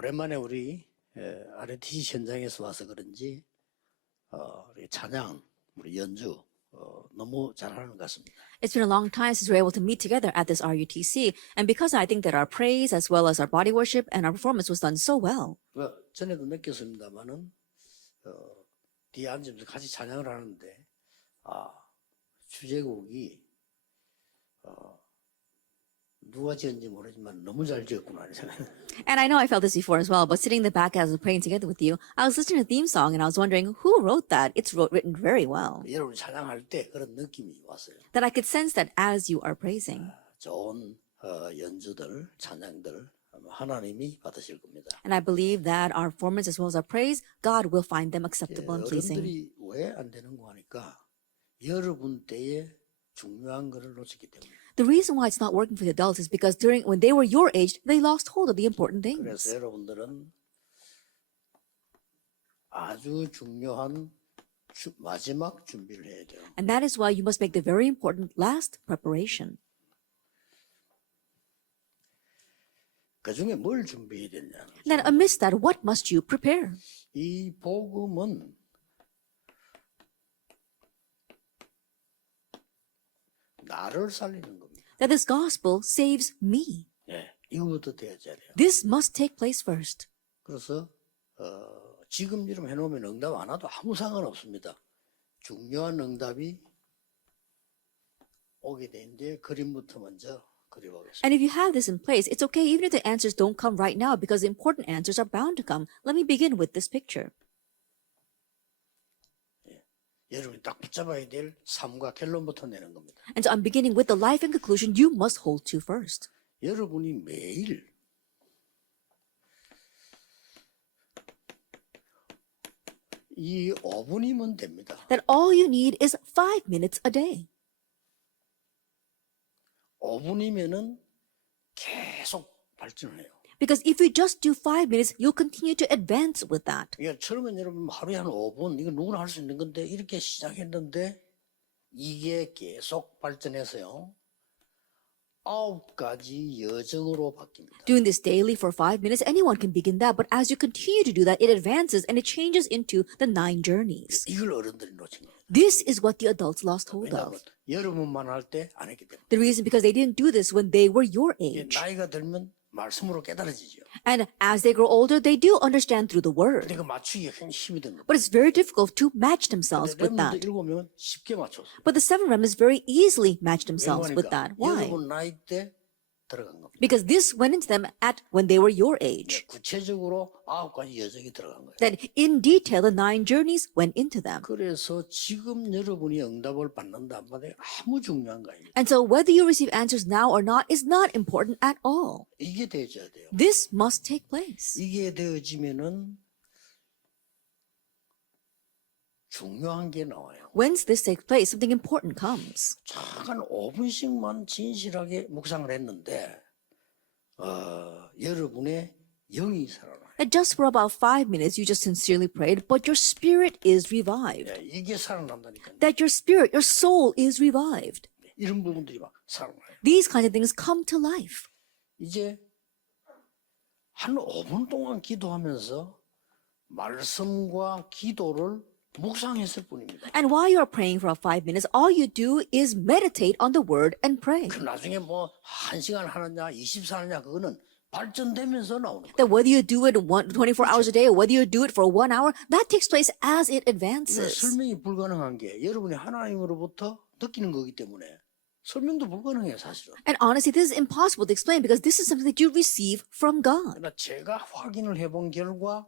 오랜만에 우리 RNTC 현장에서 와서 그런지 우리 찬양, 우리 연주 너무 잘하는 것 같습니다. It's been a long time since we were able to meet together at this RUTC, and because I think that our praise as well as our body worship and our performance was done so well. 전에도 느꼈습니다만은 뒤에 앉으면서 같이 찬양을 하는데 주제곡이 누가 지었는지 모르지만 너무 잘 지었구나 이런 생각이. And I know I felt this before as well, but sitting in the back as I was praying together with you, I was listening to the theme song and I was wondering who wrote that. It's written very well. 여러분 찬양할 때 그런 느낌이 왔어요. That I could sense that as you are praising. 좋은 연주들, 찬양들 하나님이 받으실 겁니다. And I believe that our performance as well as our praise, God will find them acceptable and pleasing. 어른들이 왜 안 되는 거 하니까 여러분 때에 중요한 것을 놓쳤기 때문에. The reason why it's not working for the adults is because when they were your age, they lost hold of the important things. 그래서 여러분들은 아주 중요한 마지막 준비를 해야 돼요. And that is why you must make the very important last preparation. 그 중에 뭘 준비해야 되냐? Then amidst that, what must you prepare? 이 복음은 나를 살리는 겁니다. That this gospel saves me. 예, 이거부터 돼야 돼요. This must take place first. 그래서 지금처럼 해놓으면 응답 안 와도 아무 상관없습니다. 중요한 응답이 오게 되는데 그림부터 먼저 그려보겠습니다. And if you have this in place, it's okay even if the answers don't come right now because the important answers are bound to come. Let me begin with this picture. 여러분이 딱 붙잡아야 될 삶과 결론부터 내는 겁니다. And so I'm beginning with the life and conclusion you must hold to first. 여러분이 매일 이 5분이면 됩니다. That all you need is 5 minutes a day. 5분이면은 계속 발전을 해요. Because if you just do 5 minutes, you'll continue to advance with that. 예, 처음엔 여러분 하루에 한 5분 이거 누구나 할 수 있는 건데 이렇게 시작했는데 이게 계속 발전해서요. 9가지 여정으로 바뀝니다. Doing this daily for 5 minutes, anyone can begin that. But as you continue to do that, it advances and it changes into the 9 journeys. 이걸 어른들이 놓친 거예요. This is what the adults lost hold 왜냐하면 of. 여러분만 할 때 안 했기 때문에. The reason because they didn't do this when they were your 이게 age. 나이가 들면 말씀으로 깨달아지죠. And as they grow older, they do understand through the word. 근데 그 맞추기가 굉장히 힘이 든 겁니다. But it's very difficult to match themselves with 렘넌트 that. 7명은 쉽게 맞췄어요. But the 7 remnants very easily matched themselves with that. Why? 여러분 나이 때 들어간 겁니다. Because this went into them when they were your age. 구체적으로 9가지 여정이 들어간 거예요. That in detail, the 9 journeys went into them. 그래서 지금 여러분이 응답을 받는다 안 받아요 아무 중요한 거 아닙니다. And so whether you receive answers now or not is not important at all. 이게 되어져야 돼요. This must take place. 이게 되어지면은 중요한 게 나와요. Once this takes place, something important comes. 잠깐 5분씩만 진실하게 묵상을 했는데 여러분의 영이 살아나요. That just for about 5 minutes, you just sincerely prayed, but your spirit is revived. 예, 이게 살아난다니까요. That your spirit, your soul is revived. 이런 부분들이 막 살아나요. These kinds of things come to life. 이제 한 5분 동안 기도하면서 말씀과 기도를 묵상했을 뿐입니다. And while you're praying for 5 minutes, all you do is meditate on the word and pray. 그 나중에 뭐 1시간 하느냐 24 하느냐 그거는 발전되면서 나오는 거예요. That whether you do it 24 hours a day or whether you do it for 1 hour, that takes place as it advances. 설명이 불가능한 게 여러분이 하나님으로부터 느끼는 거기 때문에 설명도 불가능해요 사실은. And honestly, this is impossible to explain because this is something that you receive from God. 그러나 제가 확인을 해본 결과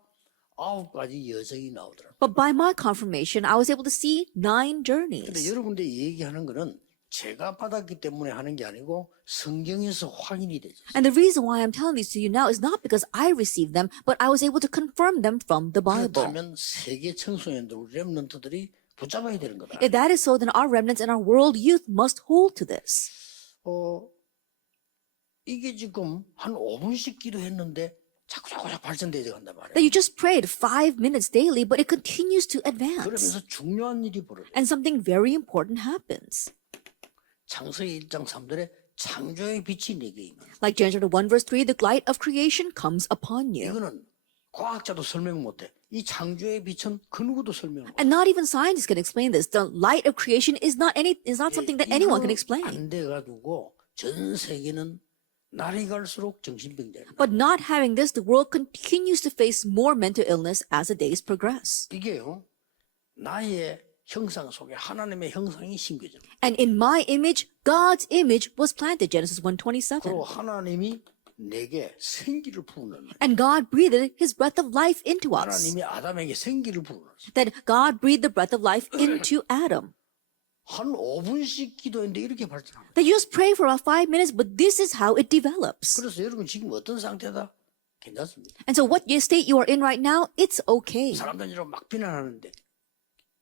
9가지 여정이 나오더라고요. But by my confirmation, I was able to see 9 근데 journeys. 여러분들 얘기하는 거는 제가 받았기 때문에 하는 게 아니고 성경에서 확인이 되죠. And the reason why I'm telling these to you now is not because I received them, but I was able to confirm them from the Bible. 그렇다면 세계 청소년들, 우리 렘넌트들이 붙잡아야 되는 거다. If that is so, then our remnants and our world youth must hold to this. 이게 지금 한 5분씩 기도했는데 자꾸 발전되어 간단 말이에요. That you just prayed 5 minutes daily, but it continues to advance. 그러면서 중요한 일이 벌어져요. And something very important happens. 창세기 1장 3절에 창조의 빛이 내게 임하는. Like Genesis chapter 1 verse 3, the light of creation comes upon you. 이거는 과학자도 설명 못해. 이 창조의 빛은 그 누구도 설명 못해. And not even scientists can explain this. The light of creation is not something that anyone can explain. 안 돼가지고 전 세계는 날이 갈수록 정신병자입니다. But not having this, the world continues to face more mental illness as the days progress. 이게요, 나의 형상 속에 하나님의 형상이 심겨져. And in my image, God's image was planted, Genesis 그리고 1:27. 하나님이 내게 생기를 부으는. And God breathed his breath of life into us. 하나님이 아담에게 생기를 부으는. That God breathed the breath of life into Adam. 한 5분씩 기도했는데 이렇게 발전합니다. That you just pray for about 5 minutes, but this is how it develops. 그래서 여러분 지금 어떤 상태다? 괜찮습니다. And so what state you are in right now, it's okay. 사람들은 여러분 막 비난하는데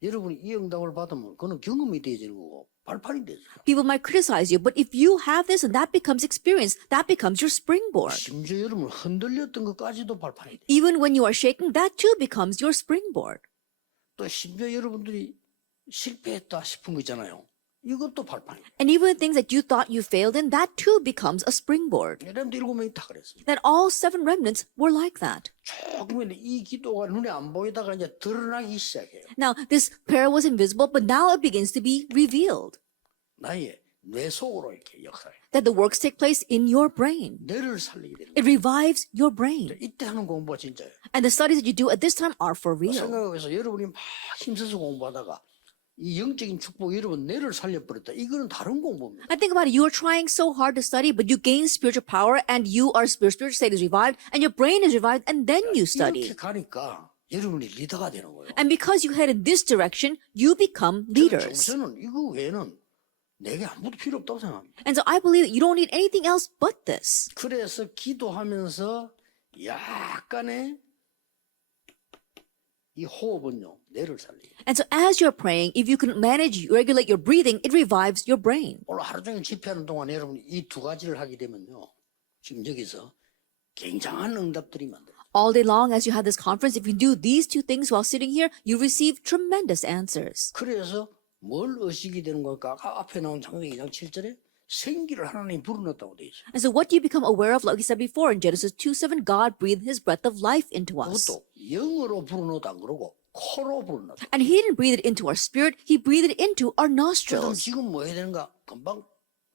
여러분이 이 응답을 받으면 그거는 경험이 되어지는 거고 발판이 되죠. People might criticize you, but if you have this and that becomes experience, that becomes your springboard. 심지어 여러분 흔들렸던 것까지도 발판이 돼. Even when you are shaking, that too becomes your springboard. 또 심지어 여러분들이 실패했다 싶은 거 있잖아요. 이것도 발판이 돼. And even things that you thought you failed in, that too becomes a springboard. 여러분들 7명이 다 그랬습니다. That all 7 remnants were like that. 조금은 이 기도가 눈에 안 보이다가 이제 드러나기 시작해요. Now, this prayer was invisible, but now it begins to be revealed. 나의 뇌 속으로 이렇게 역사해. That the works take place in your brain. 뇌를 살리게 되는 It revives your brain. 거예요. 이때 하는 공부가 진짜예요. And the studies that you do at this time are for real. 생각해서 여러분이 막 힘써서 공부하다가 이 영적인 축복 여러분 뇌를 살려버렸다. 이거는 다른 공부입니다. I think about it. You are trying so hard to study, but you gain spiritual power and your spiritual state is revived and your brain is revived and then you study. 이렇게 가니까 여러분이 리더가 되는 거예요. And because you head in this direction, you become leaders. 저는 이거 외에는 내게 아무것도 필요 없다고 생각합니다. And so I believe that you don't need anything else but this. 그래서 기도하면서 약간의 이 호흡은요, 뇌를 살려요. And so as you're praying, if you can manage, regulate your breathing, it revives your brain. 오늘 하루 종일 집회하는 동안 여러분이 이 두 가지를 하게 되면요, 지금 여기서 굉장한 응답들이 만들어요. All day long as you have this conference, if you do these 2 things while sitting here, you receive tremendous answers. 그래서 뭘 의식이 되는 걸까? 아까 앞에 나온 창세기 2장 7절에 생기를 하나님이 불어넣었다고 돼 있어요. And so what do you become aware of? Like we said before in Genesis 2:7, God breathed his breath of life into us. 그것도 영으로 불어넣었다 안 그러고 코로 불어넣었다. And he didn't breathe it into our spirit, he breathed it into our 그럼 nostrils. 지금 뭐 해야 되는가? 금방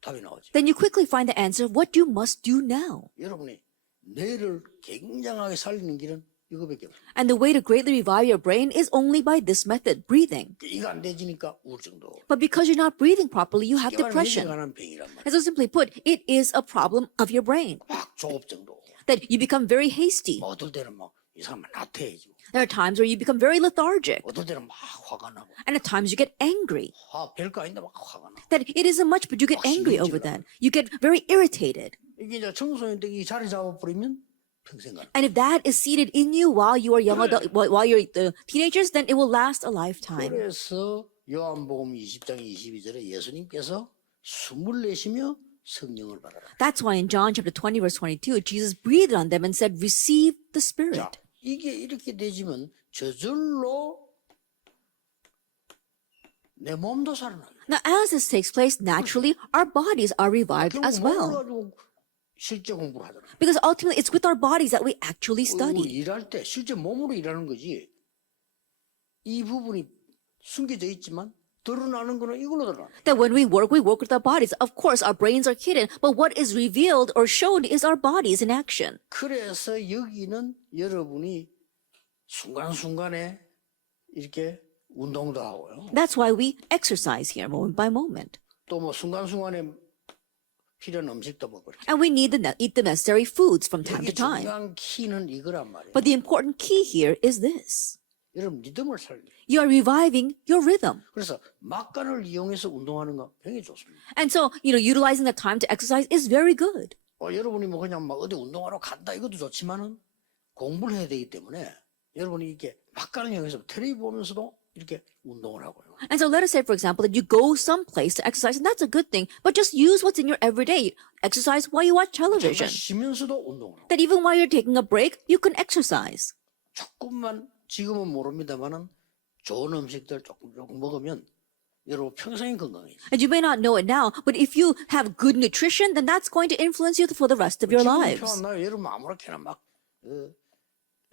답이 나오죠. Then you quickly find the answer of what you must do now. 여러분이 뇌를 굉장하게 살리는 길은 이거밖에 없어요. And the way to greatly revive your brain is only by this method, breathing. 이거 안 되지니까 우울증도. But because you're not breathing properly, you have 뇌에 depression. 관한 병이란 말이에요. And so simply put, it is a problem of your brain. 막 조급증도. That you become very hasty. 어떨 때는 막 이 사람은 나태해지고, There are times where you become very lethargic. 어떨 때는 막 화가 나고, And at times you get angry. 별거 아닌데 막 화가 나. That it isn't much, but you get angry over that. You get very irritated. 이게 이제 청소년 때 이 자리 잡아버리면 평생 가는. And if that is seated in you while you are young adult, while you're the teenagers, then it will last a lifetime. 그래서 요한복음 20장 22절에 예수님께서 숨을 내쉬며 성령을 받아라. That's why in John chapter 20, verse 22, Jesus breathed on them and said, receive the 자, Spirit. 이게 이렇게 되지만 저절로 내 몸도 살아나요. Now, as this takes place, naturally, our bodies are revived as 몸을 well. 가지고 실제 공부를 하잖아요. Because ultimately, it's with our bodies that we actually study. 일할 때 실제 몸으로 일하는 거지. 이 부분이 숨겨져 있지만 드러나는 거는 이걸로 드러나. That when we work with our bodies. Of course, our brains are hidden, but what is revealed or shown is our bodies in action. 그래서 여기는 여러분이 순간순간에 이렇게 운동도 하고요. That's why we exercise here moment by moment. 또 뭐 순간순간에 필요한 음식도 먹고. And we need to eat the necessary foods from time 여기 to time. 중요한 키는 이거란 말이에요. But the important key here is this. 여러분 리듬을 살려. You are reviving your rhythm. 그래서 막간을 이용해서 운동하는 거 굉장히 좋습니다. And so, utilizing the time to exercise is very good. 여러분이 뭐 그냥 막 어디 운동하러 간다 이것도 좋지만은 공부를 해야 되기 때문에 여러분이 이렇게 막간을 이용해서 텔레비 보면서도 이렇게 운동을 하고요. And so let us say, for example, that you go someplace to exercise, and that's a good thing, but just use what's in your everyday. Exercise while you watch television. 쉬면서도 운동을 하고. That even while you're taking a break, you can exercise. 조금만 지금은 모릅니다만은 좋은 음식들 조금 먹으면 여러분 평생 건강해지. And you may not know it now, but if you have good nutrition, then that's going to influence you for the rest of your 지금 표 lives. 안 나요. 여러분 아무렇게나 막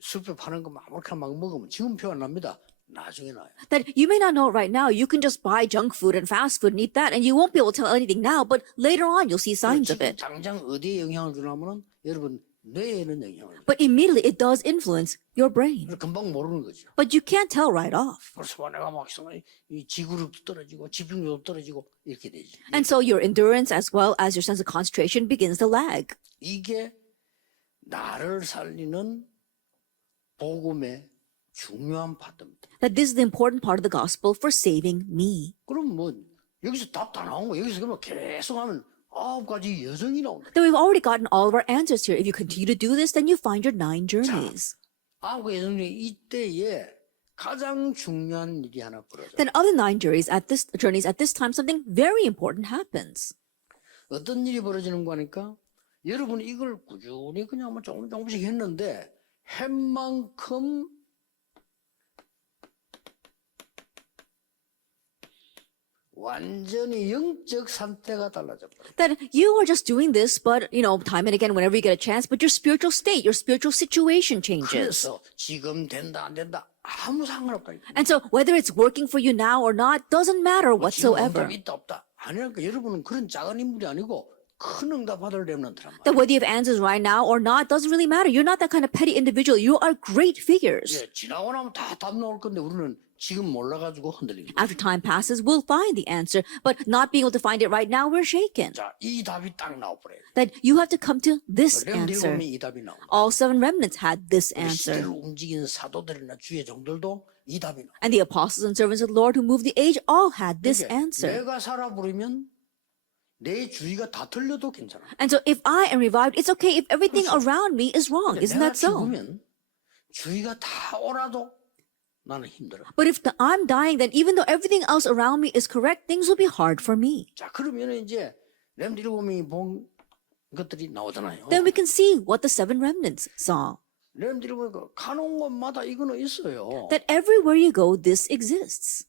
숲에 파는 거 아무렇게나 막 먹으면 지금 표 안 납니다. 나중에 나요. That you may not know it right now. You can just buy junk food and fast food and eat that, and you won't be able to tell anything now, but later on you'll see signs of 지금 it. 당장 어디에 영향을 주냐면은 여러분 뇌에는 영향을 줘요. But immediately it does influence your brain. 그래서 금방 모르는 거죠. But you can't tell right off. 그래서 내가 막 이 지구력도 떨어지고 집중력도 떨어지고 이렇게 되지. And so your endurance as well as your sense of concentration begins to lag. 이게 나를 살리는 복음의 중요한 파트입니다. That this is the important part of the gospel for saving me. 그럼 뭐 여기서 답 다 나온 거 여기서 그러면 계속 하면 9가지 여정이 나온다. Then we've already gotten all of our answers here. If you continue to do this, then you find your 9 journeys. 9가지 여정이 이때에 가장 중요한 일이 하나 벌어져요. Then other 9 journeys at this time, something very important happens. 어떤 일이 벌어지는 거니까 여러분이 이걸 꾸준히 그냥 뭐 조금씩 했는데 한 만큼 완전히 영적 상태가 달라져 버려요. That you are just doing this, but time and again, whenever you get a chance, but your spiritual state, your spiritual situation changes. 그래서 지금 된다 안 된다 아무 상관없다. And so whether it's working for you now or not doesn't matter 지금 whatsoever. 응답이 있다 없다 아니니까 여러분은 그런 작은 인물이 아니고 큰 응답 받을 렘넌트란 말이에요. That whether you have answers right now or not doesn't really matter. You're not that kind of petty individual. You are great figures. 예, 지나고 나면 다 답 나올 건데 우리는 지금 몰라가지고 흔들리는 거예요. After time passes, we'll find the answer, but not being able to find it right now, we're shaken. 자, 이 답이 딱 나와버려요. That you have to come to this 렘 answer. 일곱이 이 답이 나옵니다. All 7 remnants had this 시대를 answer. 움직이는 사도들이나 주의 종들도 이 답이 나옵니다. And the apostles and servants of the Lord who moved the age all had this 이게 answer. 내가 살아버리면 내 주위가 다 틀려도 괜찮아. And so if I am revived, it's okay if everything around me is wrong. Isn't 내가 that so? 죽으면 주위가 다 오라도 나는 힘들어. But if I'm dying, then even though everything else around me is correct, things will be hard for me. 자, 그러면 이제 렘 일곱이 본 것들이 나오잖아요. Then we can see what the 7 remnants saw. 렘 일곱이 가는 곳마다 이거는 있어요. That everywhere you go, this exists.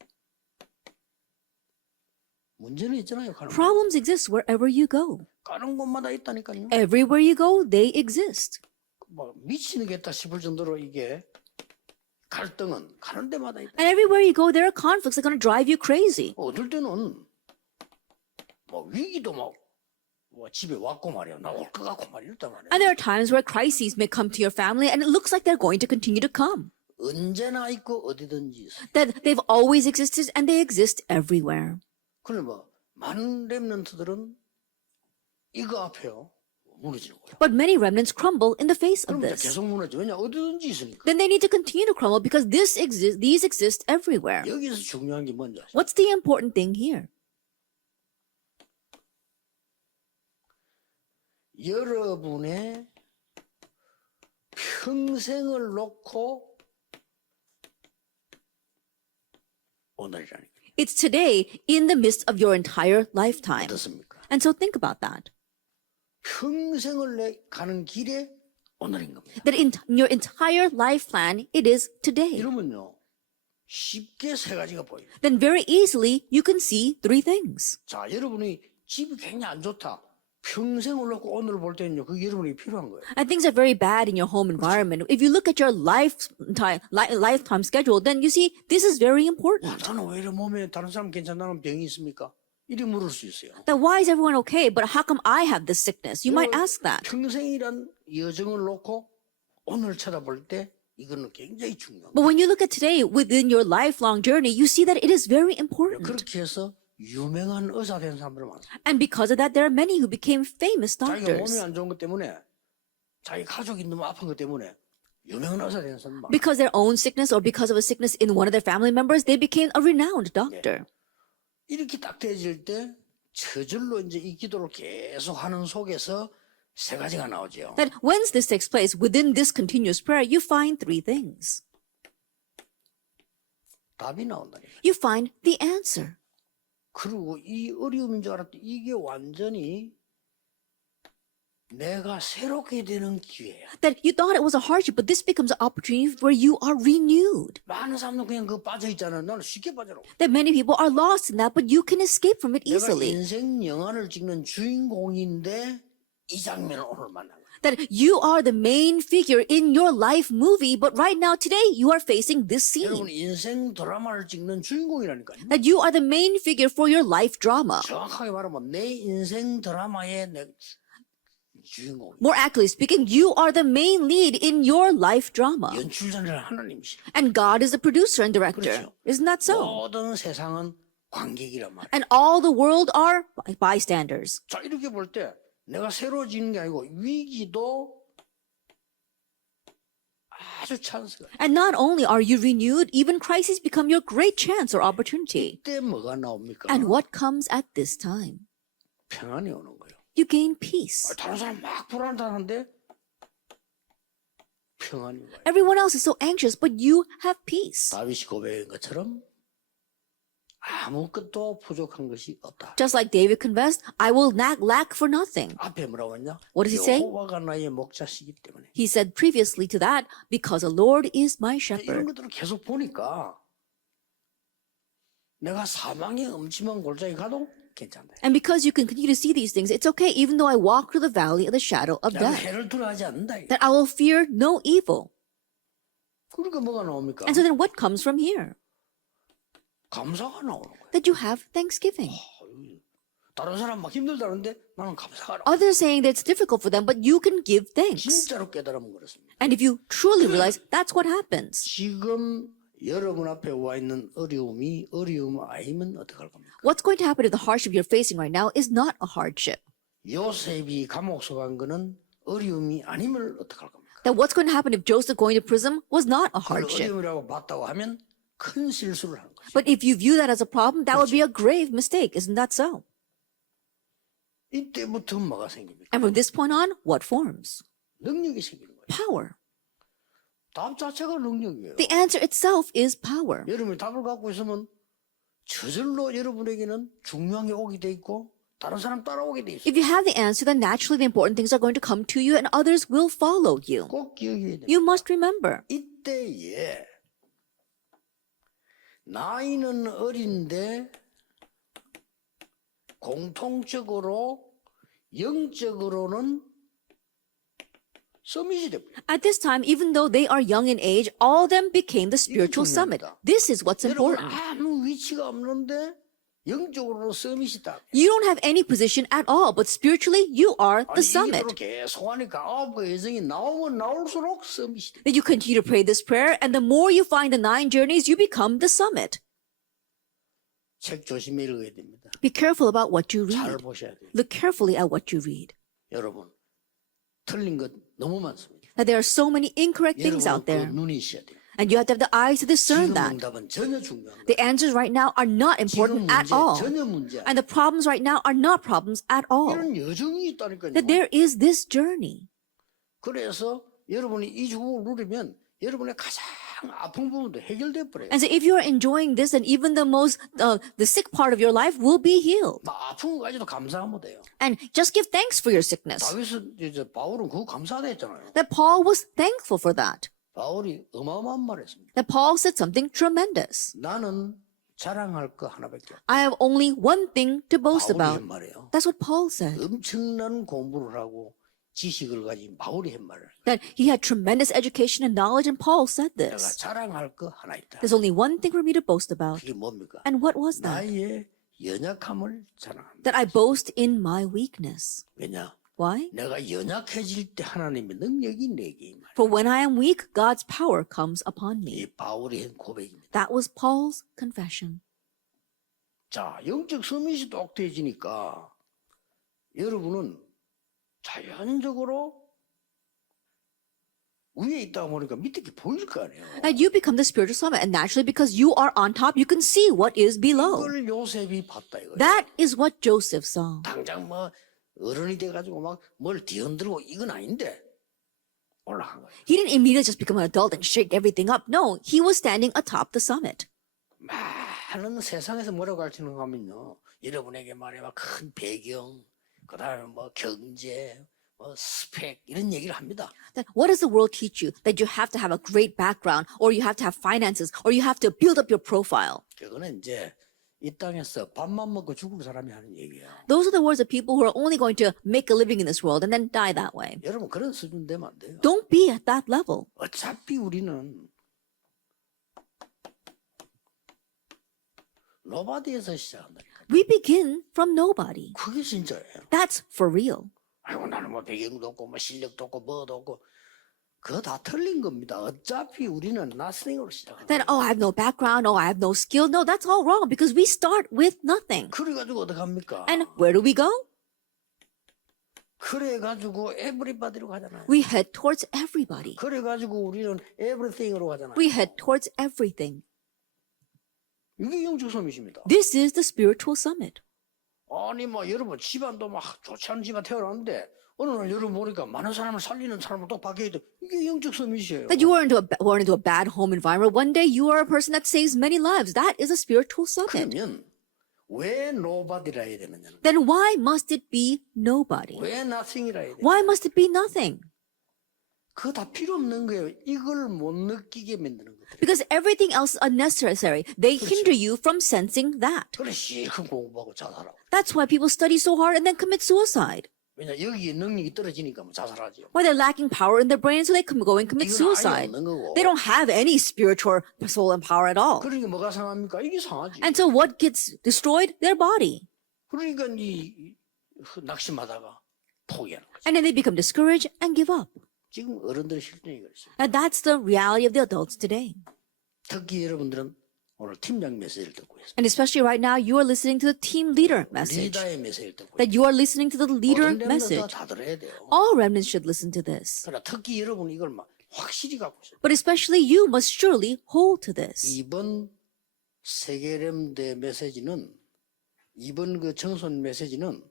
문제는 있잖아요. 가는 곳. Problems exist wherever you go. 가는 곳마다 있다니까요. Everywhere you go, they exist. 뭐 미치겠다 싶을 정도로 이게 갈등은 가는 데마다 있다. And everywhere you go, there are conflicts that are going to drive you crazy. 어떨 때는 뭐 위기도 막 집에 왔고 말이야. 나 올 것 같고 말이야. 이랬단 말이야. And there are times where crises may come to your family and it looks like they're going to continue to come. 언제나 있고 어디든지 있어. That they've always existed and they exist everywhere. 그래 뭐 많은 렘넌트들은 이거 앞에요 무너지는 거예요. But many remnants crumble in the face of 그럼 이제 this. 계속 무너져. 왜냐 어디든지 있으니까. Then they need to continue to crumble because these exist everywhere. 여기서 중요한 게 뭔지 아시죠? What's the important thing here? 여러분의 평생을 놓고 오늘이라는 게 It's today in the midst of your entire lifetime. 어떻습니까? And so think about that. 평생을 가는 길에 오늘인 겁니다. That in your entire life plan, it is today. 이러면요 쉽게 세 가지가 보여요. Then very easily you can see 3 things. 자, 여러분이 집이 굉장히 안 좋다. 평생을 놓고 오늘을 볼 때는요, 그게 여러분이 필요한 거예요. And things are very bad in your home environment. If you look at your lifetime schedule, then you see this is very important. 저는 왜 이래 몸에 다른 사람 괜찮다는 병이 있습니까? 이리 물을 수 있어요. That why is everyone okay, but how come I have this sickness? You might ask that. 평생이란 여정을 놓고 오늘 쳐다볼 때 이거는 굉장히 중요한 거예요. But when you look at today within your lifelong journey, you see that it is very important. 그렇게 해서 유명한 의사 된 사람들 많아요. And because of that, there are many who became famous 자기가 몸이 doctors. 안 좋은 것 때문에 자기 가족이 너무 아픈 것 때문에 유명한 의사 된 사람 많아요. Because their own sickness or because of a sickness in one of their family members, they became a renowned doctor. 이렇게 딱 돼질 때 저절로 이제 이 기도를 계속 하는 속에서 세 가지가 나오죠. That once this takes place, within this continuous prayer, you find 3 things. 답이 나온다. You find the answer. 그리고 이 어려움인 줄 알았더니 이게 완전히 내가 새롭게 되는 기회야. That you thought it was a hardship, but this becomes an opportunity where you are renewed. 많은 사람도 그냥 그 빠져 있잖아. 나는 쉽게 빠져라. That many people are lost in that, but you can escape from it 내가 easily. 인생 영화를 찍는 주인공인데 이 장면을 오늘 만난 거야. That you are the main figure in your life movie, but right now, today, you are facing this 여러분 scene. 인생 드라마를 찍는 주인공이라니까요. That you are the main figure for your life drama. 정확하게 말하면 내 인생 드라마의 내 주인공. More accurately speaking, you are the main lead in your life drama. 연출자는 하나님이시. And God is the producer and director. 그렇죠. Isn't that so? 모든 세상은 관객이란 말이야. And all the world are bystanders. 자 이렇게 볼 때 내가 새로워지는 게 아니고 위기도 아주 찬스가. And not only are you renewed, even crises become your great chance or opportunity. 이때 뭐가 나옵니까? And what comes at this time? 평안이 오는 거예요. You gain peace. 다른 사람 막 불안한데 평안이 와요. Everyone else is so anxious, but you have peace. 다윗이 고백한 것처럼 아무것도 부족한 것이 없다. Just like David confessed, I will not lack for nothing. 앞에 뭐라고 했냐? What does he say? 여호와가 나의 목자시기 때문에. He said previously to that, because the Lord is my 이런 shepherd. 것들을 계속 보니까 내가 사망의 음침한 골짜기 가도 괜찮다. And because you can continue to see these things, it's okay even though I walk through the valley of the shadow of 내가 death. 해를 두려워하지 않는다. 이게. That I will fear no evil. 그러니까 뭐가 나옵니까? And so then what comes from here? 감사가 나오는 거예요. That you have thanksgiving. 다른 사람 막 힘들다는데 나는 감사가 나와. Others saying that it's difficult for them, but you can give thanks. 진짜로 깨달으면 그렇습니다. And if you truly realize, that's what happens. 지금 여러분 앞에 와 있는 어려움이 어려움 아니면 어떡할 겁니까? What's going to happen if the hardship you're facing right now is not a hardship? 요셉이 감옥소 간 거는 어려움이 아니면 어떡할 겁니까? That what's going to happen if Joseph going to prison was not a 그걸 hardship? 어려움이라고 봤다고 하면 큰 실수를 하는 거죠. But if you view that as a problem, that would be a grave mistake. Isn't that so? 이때부터 뭐가 생깁니까? And from this point on, what forms? 능력이 생기는 거예요. Power. 답 자체가 능력이에요. The answer itself is power. 여러분이 답을 갖고 있으면 저절로 여러분에게는 중요한 게 오게 돼 있고 다른 사람 따라오게 돼 있어요. If you have the answer, then naturally the important things are going to come to you and others will follow you. 꼭 기억해야 돼요. You must remember. 이때에 나이는 어린데 공통적으로 영적으로는 서밋이 됩니다. At this time, even though they are young in age, all of them became the spiritual summit. 중요합니다. This is what's 여러분 important. 아무 위치가 없는데 영적으로는 서밋이 있다. You don't have any position at all, but spiritually, you are the 아니, summit. 이게 계속 하니까 아홉 그 예정이 나오면 나올수록 서밋이 돼. That you continue to pray this prayer, and the more you find the 9 journeys, you become the summit. 책 조심히 읽어야 됩니다. Be careful about what you 잘 read. 보셔야 돼요. Look carefully at what you read. 여러분 틀린 것 너무 많습니다. That there are so many incorrect things 여러분 out 그 there, 눈이 있어야 돼요. and you have to have the eyes to discern 지금 that. 응답은 전혀 중요한 거예요. The answers right now are not 지금 important at 문제 all. 전혀 문제. And the problems right now are not problems at all. 이런 여정이 있다니까요. That there is this journey. 그래서 여러분이 이 축복을 누리면 여러분의 가장 아픈 부분도 해결돼 버려요. And so if you are enjoying this, then even the most, the sick part of your life will be healed. 막 아픈 거까지도 감사하면 돼요. And just give thanks for your sickness. 다윗은 이제 바울은 그거 감사하다 했잖아요. That Paul was thankful for that. 바울이 어마어마한 말했습니다. That Paul said something tremendous. 나는 자랑할 거 하나밖에 없다. I have only one thing to boast 바울이 about. 한 말이에요. That's what Paul said. 엄청난 공부를 하고 지식을 가진 바울이 한 말을. That he had tremendous education and knowledge, and Paul said 내가 this. 자랑할 거 하나 있다. There's only one thing for me to boast about. 그게 뭡니까? And what was that? 나의 연약함을 자랑합니다. That I boast in my weakness. 왜냐? Why? 내가 연약해질 때 하나님의 능력이 내게 임하라. For when I am weak, God's power comes upon 이 me. 바울이 한 고백입니다. That was Paul's confession. 자, 영적 서밋이 똑똑해지니까 여러분은 자연적으로 위에 있다 보니까 밑에 게 보일 거 아니에요. And you become the spiritual summit. And naturally, because you are on top, you can see what is below. 그걸 요셉이 봤다 이거예요. That is what Joseph saw. 당장 뭐 어른이 돼가지고 막 뭘 뒤흔들고 이건 아닌데 올라간 거예요. He didn't immediately just become an adult and shake everything up. No, he was standing atop the summit. 많은 세상에서 뭐라고 가르치는가 하면요. 여러분에게 말해 큰 배경, 그 다음에 뭐 경제, 스펙 이런 얘기를 합니다. Then what does the world teach you? That you have to have a great background, or you have to have finances, or you have to build up your profile. 그거는 이제 이 땅에서 밥만 먹고 죽을 사람이 하는 얘기예요. Those are the words of people who are only going to make a living in this world and then die that way. 여러분 그런 수준 되면 안 돼요. Don't be at that level. 어차피 우리는 노바디에서 시작한다니까. We begin from nobody. 그게 진짜예요. That's for real. 아이고 나는 뭐 배경도 없고 뭐 실력도 없고 뭐도 없고 그거 다 틀린 겁니다. 어차피 우리는 nothing으로 시작한다. That, oh, I have no background, oh, I have no skill. No, that's all wrong because we start with nothing. 그래가지고 어떡합니까? And where do we go? 그래가지고 everybody로 가잖아요. We head towards everybody. 그래가지고 우리는 everything으로 가잖아요. We head towards everything. 이게 영적 섬이십니다. This is the spiritual summit. 아니 뭐 여러분 집안도 막 좋지 않은 집안 태어났는데 어느 날 여러분 보니까 많은 사람을 살리는 사람을 또 바뀌게 돼. 이게 영적 섬이시에요. That you are born into a bad home environment. One day you are a person that saves many lives. That is a spiritual summit. 그러면 왜 nobody라 해야 되느냐? Then why must it be nobody? 왜 nothing이라 해야 되느냐? Why must it be nothing? 그거 다 필요 없는 거예요. 이걸 못 느끼게 만드는 거예요. Because everything else is unnecessary. They hinder you from sensing that. 그래 실컷 공부하고 자살하고. That's why people study so hard and then commit suicide. 왜냐 여기에 능력이 떨어지니까 뭐 자살하죠. Why they're lacking power in their brain, so they go and commit 이건 아예 suicide. 없는 거고. They don't have any spiritual soul and power at all. 그러니까 뭐가 상합니까? 이게 상하지. And so what gets destroyed? Their body. 그러니까 이 낙심하다가 포기하는 거죠. And then they become discouraged and give up. 지금 어른들의 실정이 그렇습니다. And that's the reality of the adults today. 특히 여러분들은 오늘 팀장 메시지를 듣고 있습니다. And especially right now, you are listening to the team leader message. 리더의 메시지를 듣고 That you are listening to the leader 모든 렘넌트가 message. 다 들어야 돼요. All remnants should listen to this. 그러나 특히 여러분 이걸 막 확실히 갖고 있어요. But especially you must surely hold to this. 이번 세계렘대 메시지는 이번 그 청소년 메시지는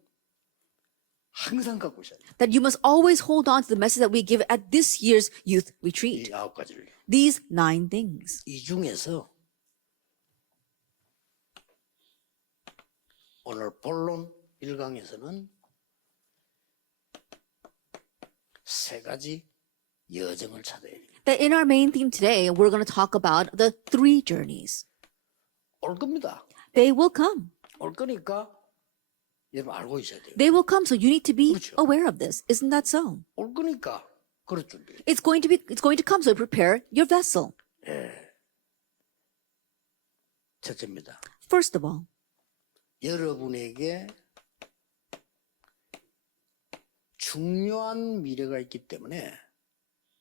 항상 갖고 있어야 돼요. That you must always hold on to the message that we give at this year's youth 이 retreat. 9가지를. These 9 things. 이 중에서 오늘 본론 1강에서는 세 가지 여정을 찾아야 돼요. That in our main theme today, we're going to talk about the 3 journeys. 올 겁니다. They will come. 올 거니까 여러분 알고 있어야 돼요. They will come, so you need to be 그렇죠. aware of this. Isn't that so? 올 거니까 그럴 준비. It's going to come, so prepare your vessel. 첫째입니다. First of all, 여러분에게 중요한 미래가 있기 때문에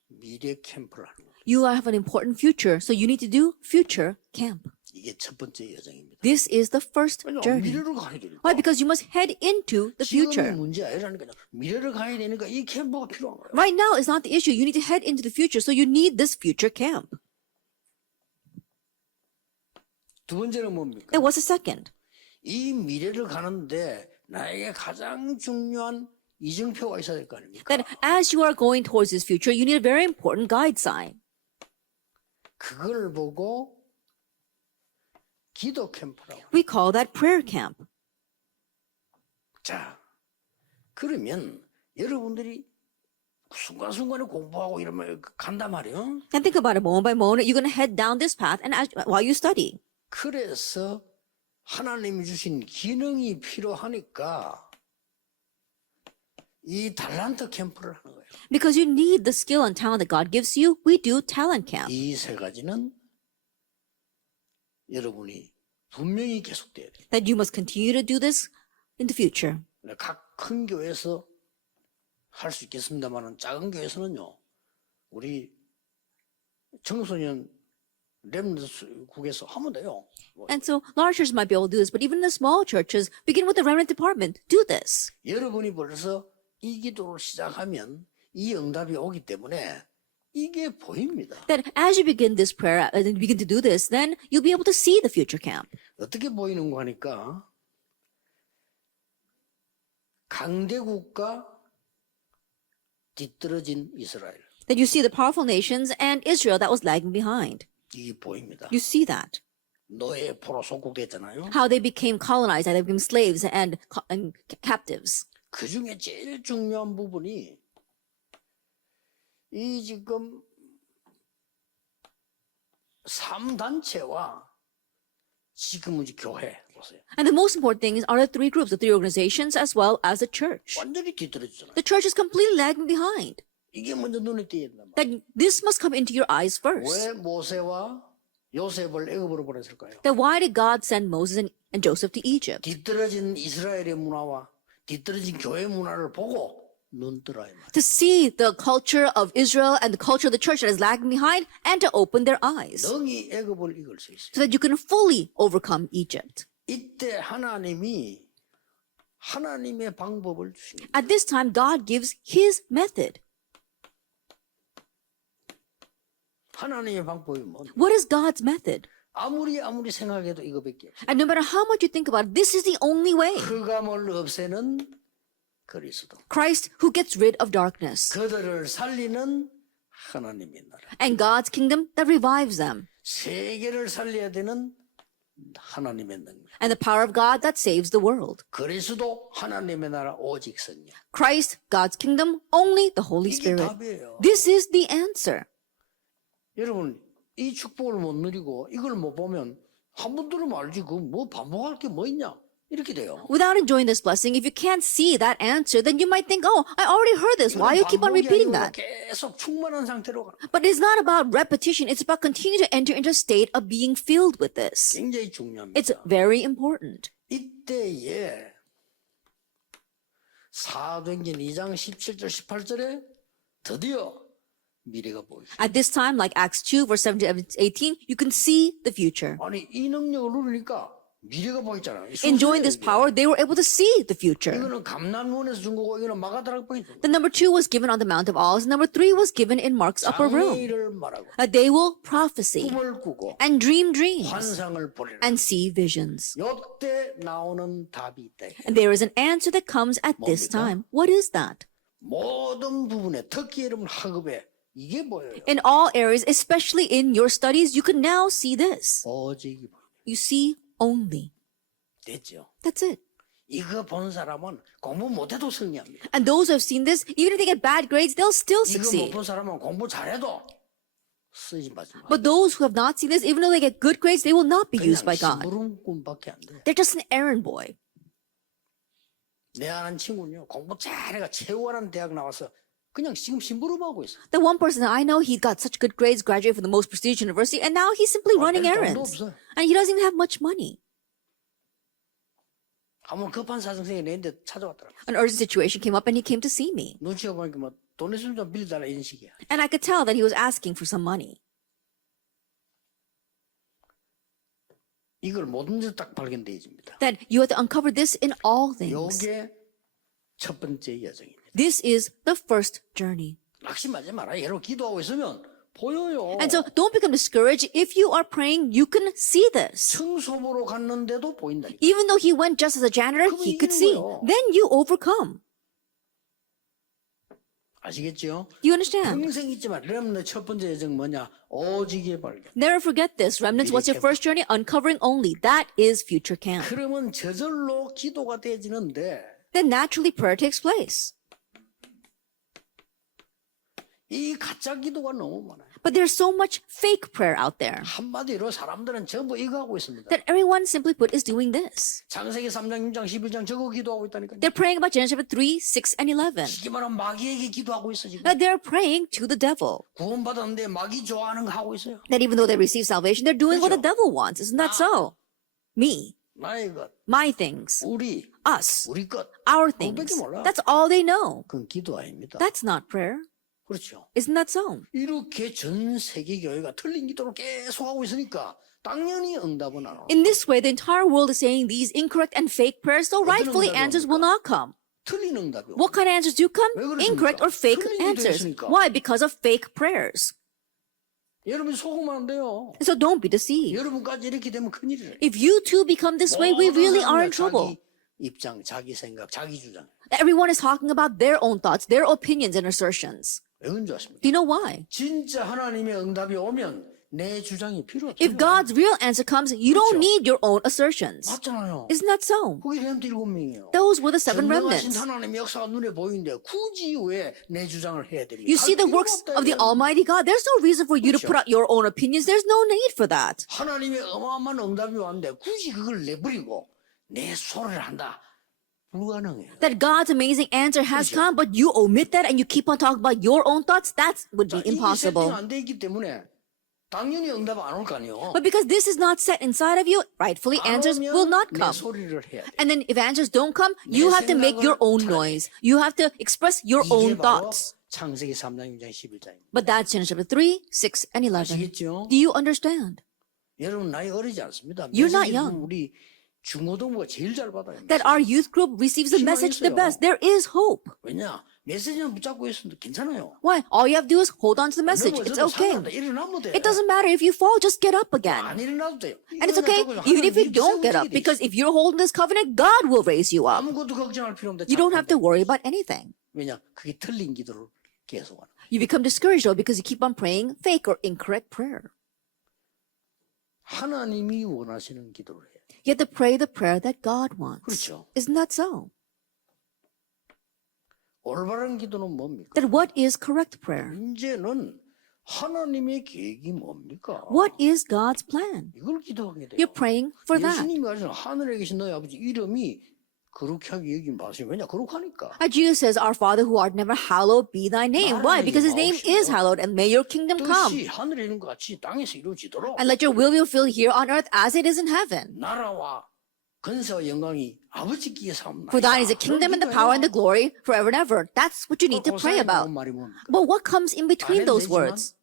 미래 캠프를 하는 거예요. you have an important future, so you need to do future camp. 이게 첫 번째 여정입니다. This is the first 왜냐면 journey. 미래를 가야 되니까. Why? Because you must head into the 지금이 future. 문제 아니라니까요. 미래를 가야 되니까 이 캠프가 필요한 거예요. Right now is not the issue. You need to head into the future, so you need this future camp. 두 번째는 뭡니까? And what's the second? 이 미래를 가는데 나에게 가장 중요한 이정표가 있어야 될 거 아닙니까? That as you are going towards this future, you need a very important guide sign. 그걸 보고 기도 캠프라고. We call that prayer camp. 자, 그러면 여러분들이 순간순간에 공부하고 이러면 간단 말이에요. And think about it moment by moment. You're going to head down this path and while you study. 그래서 하나님이 주신 기능이 필요하니까 이 달란트 캠프를 하는 거예요. Because you need the skill and talent that God gives you, we do talent camp. 이 세 가지는 여러분이 분명히 계속돼야 돼요. That you must continue to do this in the future. 각 큰 교회에서 할 수 있겠습니다만은 작은 교회에서는요, 우리 청소년 렘넌트국에서 하면 돼요. And so large churches might be able to do this, but even the small churches, begin with the remnant department. Do this. 여러분이 벌써 이 기도를 시작하면 이 응답이 오기 때문에 이게 보입니다. That as you begin this prayer, and begin to do this, then you'll be able to see the future camp. 어떻게 보이는 거 하니까 강대국과 뒤떨어진 이스라엘 That you see the powerful nations and Israel that was lagging behind. 이게 보입니다. You see that. 노예 포로 속국됐잖아요. How they became colonized, how they became slaves and captives. 그 중에 제일 중요한 부분이 이 지금 3단체와 지금은 이제 교회 보세요. And the most important thing are the three groups, the three organizations as well as the church. 완전히 뒤떨어지잖아요. The church is completely lagging behind. 이게 먼저 눈에 띄는단 말이에요. That this must come into your eyes first. 왜 모세와 요셉을 애굽으로 보냈을까요? That why did God send Moses and Joseph to Egypt? 뒤떨어진 이스라엘의 문화와 뒤떨어진 교회 문화를 보고 눈 뜨라 이 말이에요. To see the culture of Israel and the culture of the church that is lagging behind and to open their eyes 능히 애굽을 이길 수 있어요. so that you can fully overcome Egypt. 이때 하나님이 하나님의 방법을 주십니다. At this time, God gives his method. 하나님의 방법이 뭔데? What is God's method? 아무리 생각해도 이거밖에 없어요. And no matter how much you think about it, this is the only way. 흑암을 없애는 그리스도. Christ who gets rid of darkness 그들을 살리는 하나님의 나라. and God's kingdom that revives them 세계를 살려야 되는 하나님의 능력. and the power of God that saves the world. 그리스도 하나님의 나라 오직 성령. Christ, God's kingdom, only the Holy 이게 Spirit. 답이에요. This is the answer. 여러분 이 축복을 못 누리고 이걸 못 보면 한 번 들으면 알지 그 뭐 반복할 게 뭐 있냐 이렇게 돼요. Without enjoying this blessing, if you can't see that answer, then you might think, oh, I already heard this. Why you keep on repeating that? 계속 충만한 상태로 가. But it's not about repetition. It's about continuing to enter into a state of being filled with this. 굉장히 중요합니다. It's very important. 이때에 사도행전 2장 17절 18절에 드디어 미래가 보이죠. At this time, like Acts 2, verse 17 and 18, you can see the future. 아니 이 능력을 누리니까 미래가 보였잖아요. Enjoying this power, they were able to see the future. 이거는 감남원에서 준 거고 이거는 마가다락방에서 준 거고. The number 2 was given on the Mount of Olives. Number 3 was given in Mark's upper room. 장래일을 말하고 They will prophesy 꿈을 꾸고 and dream dreams 환상을 보리라. and see visions. 요때 나오는 답이 있다. And there is an answer that comes at this 뭡니까? time. What is that? 모든 부분에 특히 여러분 학업에 이게 보여요. In all areas, especially in your studies, you can now see this. 오직이 보여요. You see only. 됐죠. That's it. 이거 본 사람은 공부 못해도 승리합니다. And those who have seen this, even if they get bad grades, they'll still 이거 못 succeed. 본 사람은 공부 잘해도 쓰임 받지 마. But those who have not seen this, even though they get good grades, they will not be used by God. 심부름꾼밖에 안 돼. They're just an errand boy. 내 아는 친구는요 공부 잘해가 최고라는 대학 나와서 그냥 지금 심부름하고 있어. The one person that I know, he got such good grades, graduated from the most prestigious university, and now he's simply running 별 돈도 errands. 없어요. And he doesn't even have much money. 한번 급한 사정생이 내인데 찾아왔더라고. An urgent situation came up and he came to see me. 눈치가 보니까 뭐 돈 있으면 좀 빌려달라 이런 식이야. And I could tell that he was asking for some money. 이걸 모든지 딱 발견되어집니다. That you have to uncover this in all things. 요게 첫 번째 여정입니다. This is the first journey. 낙심하지 마라. 여러분 기도하고 있으면 보여요. And so don't become discouraged. If you are praying, you can see this. 청소부로 갔는데도 보인다. Even though he went just as a janitor, he could see. Then you overcome. 아시겠죠? Do you understand? 평생 있지만 렘너 첫 번째 여정 뭐냐? 오직의 발견. Never forget this. Remnants, what's your first journey? Uncovering only. That is future camp. 그러면 저절로 기도가 되어지는데 Then naturally prayer takes place. 이 가짜 기도가 너무 많아요. But there's so much fake prayer out there 한마디로 사람들은 전부 이거 하고 있습니다. that everyone simply put is doing this. 창세기 3장, 6장, 11장 저거 기도하고 있다니까요. They're praying about Genesis chapter 3, 6, and 11. 시기만 하면 마귀에게 기도하고 있어 지금. That they're praying to the devil. 구원받았는데 마귀 좋아하는 거 하고 있어요. That even though they receive salvation, they're doing what the devil wants. Isn't that so? Me, 나의 것, my things, 우리, us, 우리 것. our 그것밖에 things. 몰라. That's all they know. 그건 기도 아닙니다. That's not prayer. 그렇죠. Isn't that so? 이렇게 전 세계 교회가 틀린 기도를 계속 하고 있으니까 당연히 응답은 안 와. In this way, the entire world is saying these incorrect and fake prayers, so rightfully answers will not come. 틀린 응답이 와. What kind of answers do come? 왜 그렇습니까? Incorrect or fake 틀린 answers. 기도했으니까. Why? Because of fake prayers. 여러분이 속으면 안 돼요. So don't be deceived. 여러분까지 이렇게 되면 큰일이에요. If you too become this way, we really are in trouble. 자기 입장, 자기 생각, 자기 주장. Everyone is talking about their own thoughts, their opinions and assertions. 왜 그런 줄 아십니까? Do you know why? 진짜 하나님의 응답이 오면 내 주장이 필요 없어요. If God's real answer comes, you don't 그렇죠. need your own assertions. 맞잖아요. Isn't that so? 그게 렘트 7명이에요. Those were the seven 전능하신 remnants. 하나님의 역사가 눈에 보이는데 굳이 왜 내 주장을 해야 되냐? You see the works of the Almighty God. There's no reason for you to put out your own opinions. There's no need for that. 하나님의 어마어마한 응답이 왔는데 굳이 그걸 내버리고 내 소리를 한다. 불가능해요. That God's amazing answer has 그렇죠. come, but you omit that and you keep on talking about your own thoughts, that would be 이게 세팅 impossible. 안 돼 있기 때문에 당연히 응답 안 올 거 아니에요. But because this is not set inside of you, rightfully 안 answers will 오면 not 내 come. 소리를 해야 돼. And then if answers don't come, you have to make your own noise. You have to express your 이게 own 바로 thoughts. 창세기 3장 6장 11장입니다. But that's Genesis chapter 3, 6, and 11. 아시겠죠? Do you understand? 여러분 나이 어리지 않습니다. You're not 메시지는 young. 우리 중고등부가 제일 잘 받아요. That our youth group receives the 희망이 message the 있어요. best. There is hope. 왜냐? 메시지만 붙잡고 있어도 괜찮아요. Why? All you have to do is hold on to the message. It's 넘어져도 okay. 상관없다. 일어나면 돼. It doesn't matter if you fall, just get up again. 안 일어나도 돼요. And it's okay even if you don't get up, because if you're holding this covenant, God will raise you up. 아무것도 걱정할 필요 없는데 You don't have to 자꾸 worry about anything. 왜냐? 그게 틀린 기도를 계속하는. You become discouraged though because you keep on praying fake or incorrect prayer. 하나님이 원하시는 기도를 해요. You have to pray the prayer that God wants. 그렇죠. Isn't that so? 올바른 기도는 뭡니까? Then what is correct prayer? 문제는 하나님의 계획이 뭡니까? What is God's plan? 이걸 기도하게 돼요. You're praying for that. 예수님이 하시는 하늘에 계신 너희 아버지 이름이 거룩히 하게 여긴 마세요. 왜냐? 거룩하니까. Jesus says, Our Father who art never, hallowed be thy name. Why? Because his name is hallowed, and may your kingdom come. 뜻이 하늘에 있는 것 같이 땅에서 이루어지도록 And let your will be fulfilled here on earth as it is in heaven. 나라와 근세와 영광이 아버지께 사옵나이다. For thine is the kingdom and the power and the glory forever and ever. That's what you need to pray about. 말이 뭡니까? But what comes in between those words?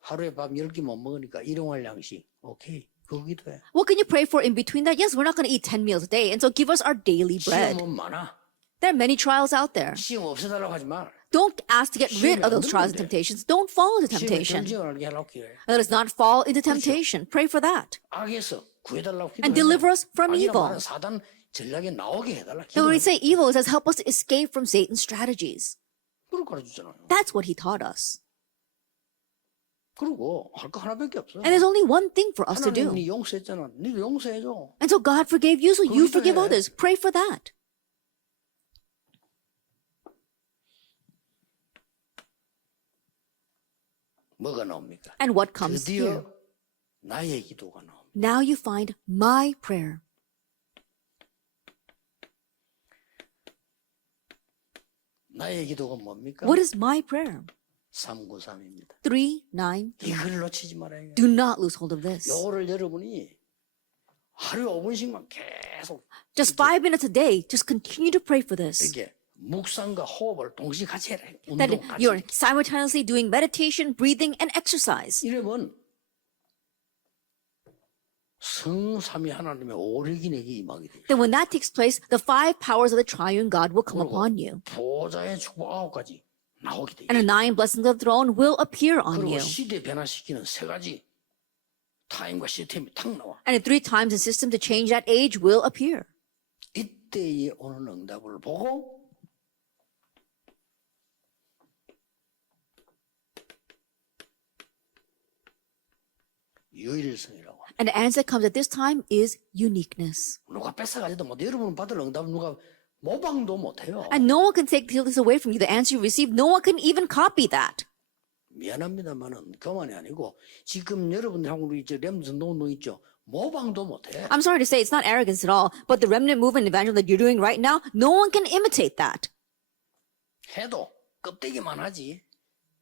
하루에 밥 10끼 못 먹으니까 일용할 양식. 오케이. 그거 기도해. What can you pray for in between that? Yes, we're not going to eat 10 meals a day, and so give us our daily bread. 시험은 많아. There are many trials out there. 시험 없애달라고 하지 마. Don't ask to get rid of those trials and temptations. Don't fall into 시험에 temptation. 전쟁하게 하라고 기도해. Let us not fall into temptation. Pray for that. 악에서 구해달라고 기도해. And deliver us from 악이란 evil. 말은 사단 전략에 나오게 해달라. And when we 기도해. say evil, it says help us to escape from Satan's strategies. 그걸 가르쳐주잖아요. That's what he taught us. 그리고 할 거 하나밖에 없어. And there's only one thing for us to 하나님 do. 네 용서했잖아. 니도 용서해줘. And so God forgave you, so you 그거 forgive 기도해. others. Pray for that. 뭐가 나옵니까? And what comes here? 드디어 나의 기도가 나옵니다. Now you find my prayer. 나의 기도가 뭡니까? What is my prayer? 393입니다. 3:9. 이걸 놓치지 말아요. Do not lose hold of this. 요거를 여러분이 하루에 5분씩만 계속 Just 5 minutes a day, just continue to pray for this. 이렇게 묵상과 호흡을 동시에 같이 해라. That 운동 같이. you're simultaneously doing meditation, breathing, and exercise. 이러면 성삼위 하나님의 오력이 내게 임하게 돼요. Then when that takes place, the 5 powers of the triune God will come 그리고 upon you. 보좌의 축복 9가지 나오게 돼요. And the 9 blessings of the throne will appear on 그리고 you. 시대 변화시키는 3가지 타임과 시스템이 탁 나와. And 3 times the system to change that age will appear. 이때에 오는 응답을 보고 유일성이라고 합니다. And the answer that comes at this time is uniqueness. 누가 뺏어가지도 못해. 여러분 받을 응답 누가 모방도 못해요. And no one can take this away from you. The answer you receive, no one can even copy that. 미안합니다만은 교만이 아니고 지금 여러분들하고 우리 이제 렘슨 운동 있죠. 모방도 못해. I'm sorry to say it's not arrogance at all, but the remnant movement evangelism that you're doing right now, no one can imitate that. 해도 껍데기만 하지.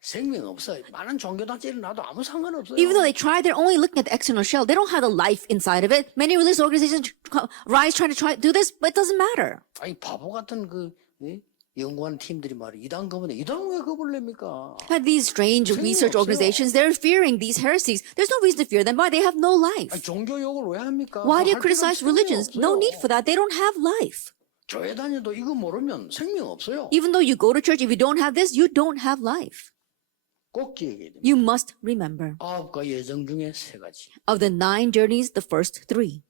생명 없어. 많은 종교단체를 놔도 아무 상관없어요. Even though they try, they're only looking at the external shell. They don't have the life inside of it. Many religious organizations rise trying to do this, but it doesn't matter. 아니 바보 같은 그 연구하는 팀들이 말이야. 이단 겁은데 이단 왜 겁을 냅니까? And these strange research organizations, they're fearing these heresies. There's no reason to fear them. Why? They have no life. 아니, 종교 욕을 왜 합니까? Why do you 할 필요 criticize 없어요. religions? No 없어요. need for that. They don't have life. 교회 다녀도 이거 모르면 생명 없어요. Even though you go to church, if you don't have this, you don't have life. 꼭 기억해야 됩니다. You must remember. 9가 예정 중에 3가지. Of the 9 journeys, the first 3.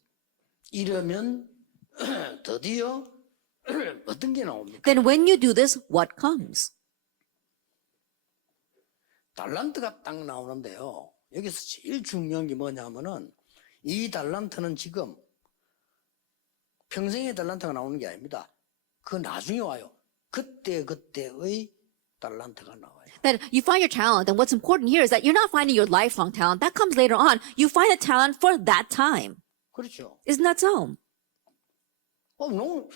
이러면 드디어 어떤 게 나옵니까? Then when you do this, what comes? 달란트가 딱 나오는데요. 여기서 제일 중요한 게 뭐냐면은 이 달란트는 지금 평생의 달란트가 나오는 게 아닙니다. 그 나중에 와요. 그때의 달란트가 나와요. That you find your talent, and what's important here is that you're not finding your lifelong talent. That comes later on. You find a talent for that time. 그렇죠. Isn't that so? 너무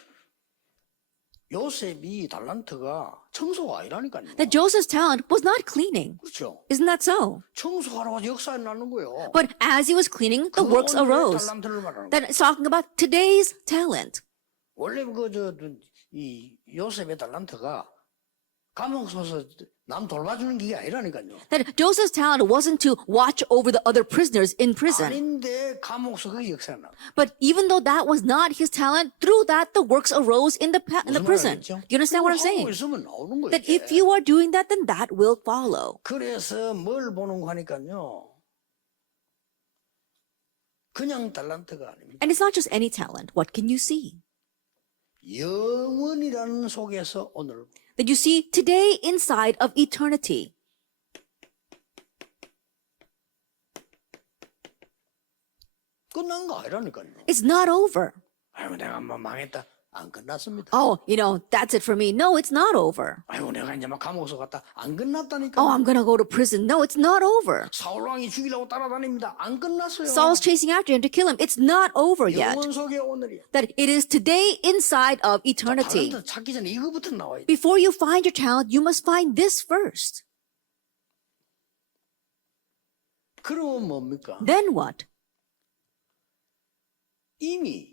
요셉이 달란트가 청소가 아니라니까요. That Joseph's talent was not cleaning. 그렇죠. Isn't that so? 청소하러 가서 역사에 나는 거예요. But as he was cleaning, the 그 works 오늘의 arose. 달란트를 말하는 거예요. That it's talking about today's talent. 원래 이 요셉의 달란트가 감옥 서서 남 돌봐주는 게 아니라니까요. That Joseph's talent wasn't to watch over the other prisoners in prison. 아닌데 감옥 속에 역사에 나. But even though that was not his talent, through that the works arose in the prison. Do you understand what I'm 하고 saying? 있으면 나오는 거예요. That 이게. if you are doing that, then that will follow. 그래서 뭘 보는 거 하니까요. 그냥 달란트가 아닙니다. And it's not just any talent. What can you see? 영원이라는 속에서 오늘 That you see today inside of eternity. 끝난 거 아니라니까요. It's not over. 아이고 내가 뭐 망했다. 안 끝났습니다. Oh, that's it for me. No, it's not over. 아이고 내가 이제 막 감옥서 갔다. 안 끝났다니까. Oh, I'm gonna go to prison. No, it's not over. 사울 왕이 죽이려고 따라다닙니다. 안 끝났어요. Saul's chasing after him to kill him. It's not over yet. 영원 속에 오늘이야. That it is today inside of eternity. 달란트 찾기 전에 이거부터 나와야 돼. Before you find your talent, you must find this first. 그러면 뭡니까? Then what? 이미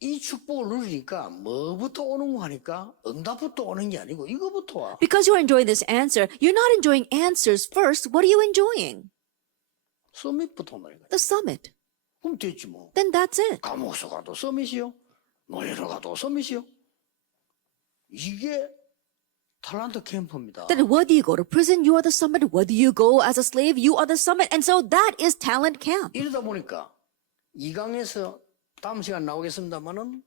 이 축복을 누리니까 뭐부터 오는 거 하니까 응답부터 오는 게 아니고 이거부터 와. Because you're enjoying this answer, you're not enjoying answers first. What are you enjoying? 서밋부터 오는 거야. The summit. 그럼 됐지 뭐. Then that's it. 감옥서 가도 서밋이요. 노예로 가도 서밋이요. 이게 탤런트 캠프입니다. That whether you go to prison, you are the summit. Whether you go as a slave, you are the summit. And so that is talent camp. 이러다 보니까 2강에서 다음 시간 나오겠습니다만은